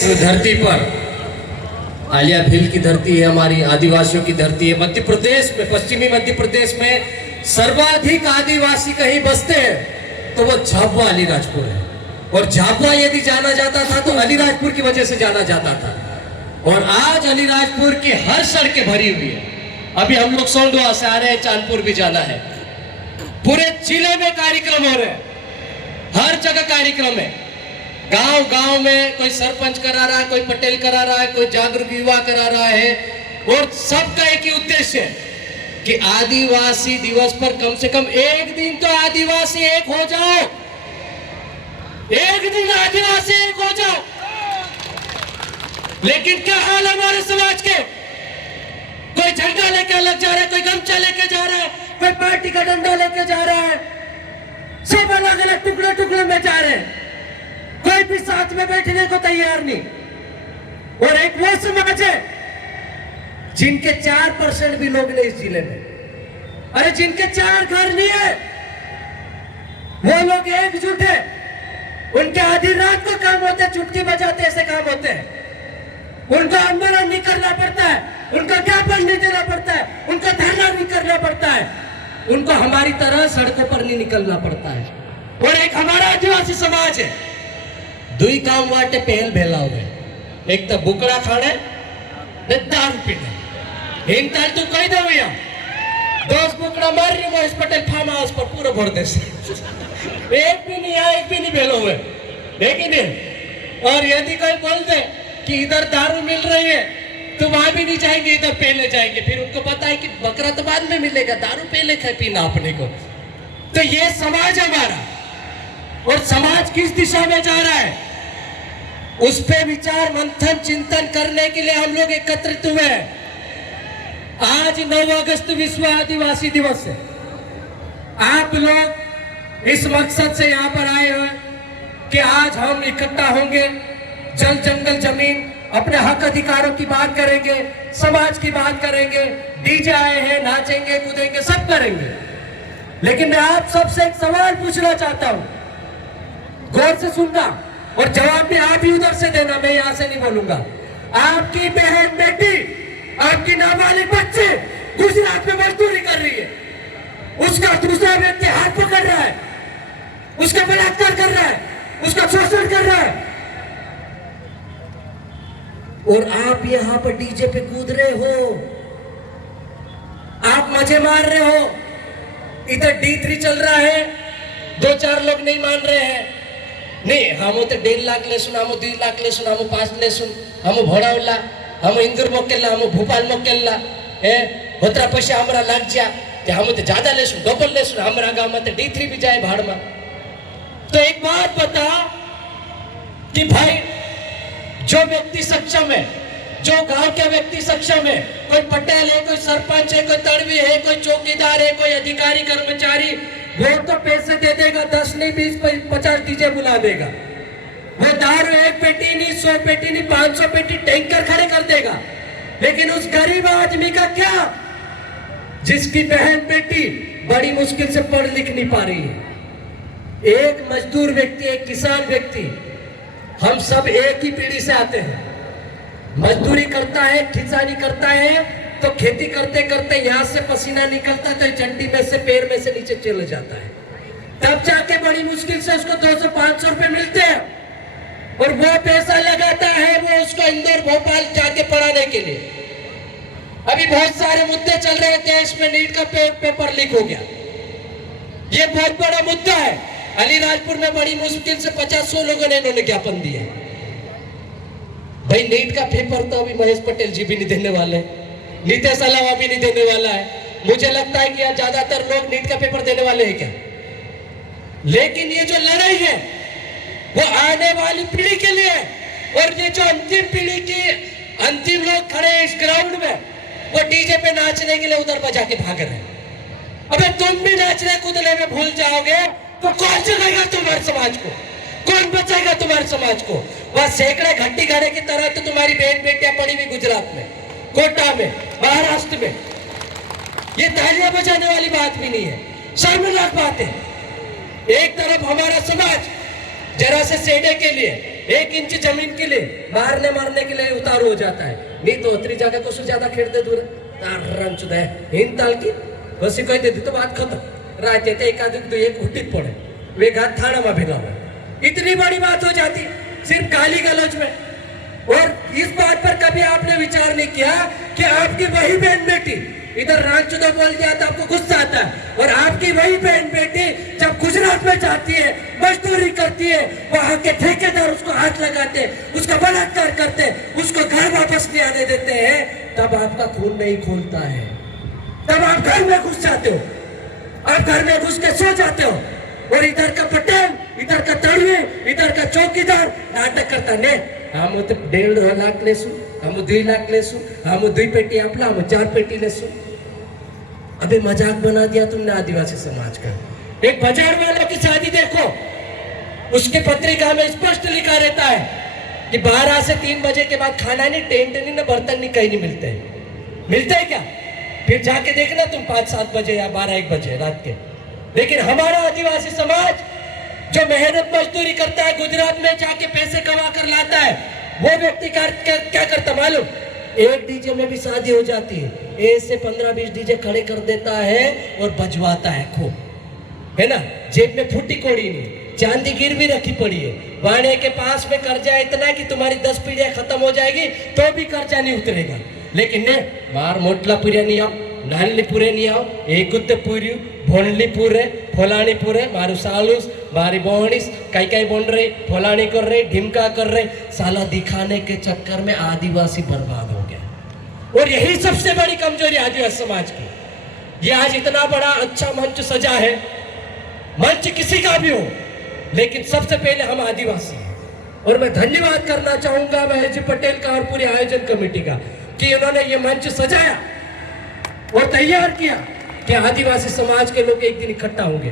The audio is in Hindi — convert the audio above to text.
इस धरती पर आलिया भील की धरती है, हमारी आदिवासियों की धरती है। मध्य प्रदेश में, पश्चिमी मध्य प्रदेश में सर्वाधिक आदिवासी कहीं बसते हैं तो वो झाबुआ अलीराजपुर है। और झाबुआ यदि जाना जाता था तो अलीराजपुर की वजह से जाना जाता था। और आज अलीराजपुर की हर सड़कें भरी हुई है। अभी हम लोग सोंडवा से आ रहे हैं, चांदपुर भी जाना है। पूरे जिले में कार्यक्रम हो रहे हैं, हर जगह कार्यक्रम है। गांव गांव में कोई सरपंच करा रहा है, कोई पटेल करा रहा है, कोई जागरूक युवा करा रहा है। और सबका एक ही उद्देश्य है कि आदिवासी दिवस पर कम से कम एक दिन तो आदिवासी एक हो जाओ, एक दिन आदिवासी एक हो जाओ। लेकिन क्या हाल है हमारे समाज के? कोई झंडा लेके अलग जा रहा है, कोई गमछा लेके जा रहा है, कोई पार्टी का डंडा लेके जा रहा है। सब अलग अलग टुकड़े टुकड़े में जा रहे हैं, कोई भी साथ में बैठने को तैयार नहीं। और एक वो समाज है जिनके 4% भी लोग नहीं इस जिले में, अरे जिनके 4 घर नहीं है, वो लोग एकजुट है। उनके आधी रात को काम होते हैं, चुटकी बजाते ऐसे काम होते हैं। उनको आंदोलन नहीं करना पड़ता है, उनको ज्ञापन नहीं देना पड़ता है, उनको धरना नहीं करना पड़ता है, उनको हमारी तरह सड़कों पर नहीं निकलना पड़ता है। और एक हमारा आदिवासी समाज है, दुई काम वाटे पहल भेला हो गए। एक तो बुकड़ा खाने ने दारू पीने। इन ताल तू कही दो भैया 10 बुकड़ा मार रही महेश पटेल फार्म हाउस पर पूरा भर दे। एक भी नहीं आया, एक भी नहीं भेलो हुए, लेकिन और यदि कोई बोल दे कि इधर दारू मिल रही है तो वहां भी नहीं जाएंगे, इधर पहले जाएंगे। फिर उनको पता है कि बकरा तो बाद में मिलेगा, दारू पहले खाए पीना अपने को। तो ये समाज हमारा, और समाज किस दिशा में जा रहा है उस पे विचार मंथन चिंतन करने के लिए हम लोग एकत्रित हुए हैं। आज 9 अगस्त विश्व आदिवासी दिवस है। आप लोग इस मकसद से यहाँ पर आए हैं कि आज हम इकट्ठा होंगे, जल जंगल जमीन अपने हक अधिकारों की बात करेंगे, समाज की बात करेंगे। डीजे आए हैं, नाचेंगे कूदेंगे सब करेंगे। लेकिन मैं आप सबसे एक सवाल पूछना चाहता हूं, गौर से सुनना और जवाब भी आप ही उधर से देना, मैं यहां से नहीं बोलूंगा। आपकी बहन बेटी, आपकी नाबालिग बच्चे गुजरात में मजदूरी कर रही है, उसका दूसरा व्यक्ति हाथ पकड़ रहा है, उसका बलात्कार कर रहा है, उसका शोषण कर रहा है, और आप यहां पर डीजे पे कूद रहे हो, आप मजे मार रहे हो। इधर D3 चल रहा है, 2-4 लोग नहीं मान रहे हैं। नहीं हम तो 1.5 लाख ले सुन, हम 2 लाख ले सुन, हम 5 ले सुन, हम भोड़ावला, हम इंदूर मोकेला, हम भोपाल मोकेला है होतरा पैसे हमारा लग जा, हम तो ज्यादा ले सुन, डबल ले सुन, हमारा गांव में तो D3 भी जाए भाड़ में। तो एक बात बता कि भाई जो व्यक्ति सक्षम है, जो गांव के व्यक्ति सक्षम है, कोई पटेल है, कोई सरपंच है, कोई तड़वी है, कोई चौकीदार है, कोई अधिकारी कर्मचारी, वो तो पैसे दे देगा, 10 नहीं 20 50 डीजे बुला देगा। वो दारू 1 पेटी नहीं, 100 पेटी नहीं, 500 पेटी टैंकर खड़े कर देगा। लेकिन उस गरीब आदमी का क्या, जिसकी बहन बेटी बड़ी मुश्किल से पढ़ लिख नहीं पा रही है। एक मजदूर व्यक्ति, एक किसान व्यक्ति, हम सब एक ही पीढ़ी से आते हैं। मजदूरी करता है, किसानी करता है, तो खेती करते करते यहां से पसीना निकलता है तो चंडी में से पैर में से नीचे चले जाता है। तब जाके बड़ी मुश्किल से उसको 200-500 रुपए मिलते हैं, और वो पैसा लगाता है वो उसको इंदौर भोपाल जाके पढ़ाने के लिए। अभी बहुत सारे मुद्दे चल रहे हैं देश में, नीट का पेपर लीक हो गया, ये बहुत बड़ा मुद्दा है। अलीराजपुर में बड़ी मुश्किल से 50-100 लोगों ने इन्होंने ज्ञापन दिए। भाई नीट का पेपर तो अभी महेश पटेल जी भी नहीं देने वाले, नीतीश अलावा भी नहीं देने वाला है। मुझे लगता है कि यहाँ ज्यादातर लोग नीट का पेपर देने वाले हैं क्या। लेकिन ये जो लड़ाई है वो आने वाली पीढ़ी के लिए है, और ये जो अंतिम पीढ़ी की अंतिम लोग खड़े हैं इस ग्राउंड में, वो डीजे पे नाचने के लिए उधर बजा के भाग रहे हैं। अबे तुम भी नाचने कूदने में भूल जाओगे तो कौन जगाएगा तुम्हारे समाज को, कौन बचाएगा तुम्हारे समाज को। वह सैकड़े घंटी घड़े की तरह तो तुम्हारी बहन बेटियां पड़ी हुई गुजरात में, कोटा में, महाराष्ट्र में। ये तालियां बजाने वाली बात भी नहीं है, शर्मनाक बात है। एक तरफ हमारा समाज जरा से सेने के लिए एक इंच जमीन के लिए मारने के लिए उतार हो जाता है. नहीं तो उतरी जगह को ज्यादा खेलते दूर चुदा है हिंद ताल की बस कह देती तो बात खत्म. रात एकाध तो एक हुटित पड़े वे घात थाना में भेगा हुआ. इतनी बड़ी बात हो जाती सिर्फ गाली गलौज में. और इस बात पर कभी आपने विचार नहीं किया कि आपकी वही बहन बेटी इधर रामचुदा बोल दिया तो आपको गुस्सा आता है, और आपकी वही बहन बेटी जब गुजरात में जाती है मजदूरी करती है, वहां के ठेकेदार उसको हाथ लगाते, उसका बलात्कार करते, उसको घर वापस नहीं आने देते हैं, तब आपका खून नहीं खोलता है. तब आप घर में घुस जाते हो, आप घर में घुस के सो जाते हो. और इधर का पटेल, इधर का तड़वे, इधर का चौकीदार नाटक करता ने हम तो 1.5 लाख लेसु, हम 2 लाख लेसु, हम 2 पेटी आपला, हम 4 पेटी लेसु. अबे मजाक बना दिया तुमने आदिवासी समाज का. एक बाजार वालों की शादी देखो, उसके पत्रिका में स्पष्ट लिखा रहता है कि 12 से 3 बजे के बाद खाना नहीं, टेंट नहीं, ना बर्तन नहीं, कहीं नहीं मिलते हैं. मिलते है क्या? फिर जाके देखना तुम 5-7 बजे या 12-1 बजे रात के. लेकिन हमारा आदिवासी समाज जो मेहनत मजदूरी करता है, गुजरात में जाके पैसे कमा कर लाता है, वो व्यक्ति क्या करता मालूम? एक डीजे में भी शादी हो जाती है, ऐसे 15-20 डीजे खड़े कर देता है और बजवाता है खूब, है ना. जेब में फूटी कोड़ी नहीं, चांदी गिरवी रखी पड़ी है. वाणे के पास में कर्जा इतना कि तुम्हारी 10 पीढ़ियां खत्म हो जाएगी तो भी कर्जा नहीं उतरेगा. लेकिन ने मार मोटला पूरे नहीं आओ, नाली पूरे नहीं आओ, एक पूरी भोंडली पूरे, फोलानी पूरे, मारू सालूस, मारी बोहनीस, कई बोल रहे, फोलानी कर रहे, ढिमका कर रहे. साला दिखाने के चक्कर में आदिवासी बर्बाद हो गया. और यही सबसे बड़ी कमजोरी आदिवासी समाज की. ये आज इतना बड़ा अच्छा मंच सजा है, मंच किसी का भी हो, लेकिन सबसे पहले हम आदिवासी हैं. और मैं धन्यवाद करना चाहूंगा महेश जी पटेल का और पूरी आयोजन कमेटी का कि उन्होंने ये मंच सजाया और तैयार किया कि आदिवासी समाज के लोग एक दिन इकट्ठा होंगे.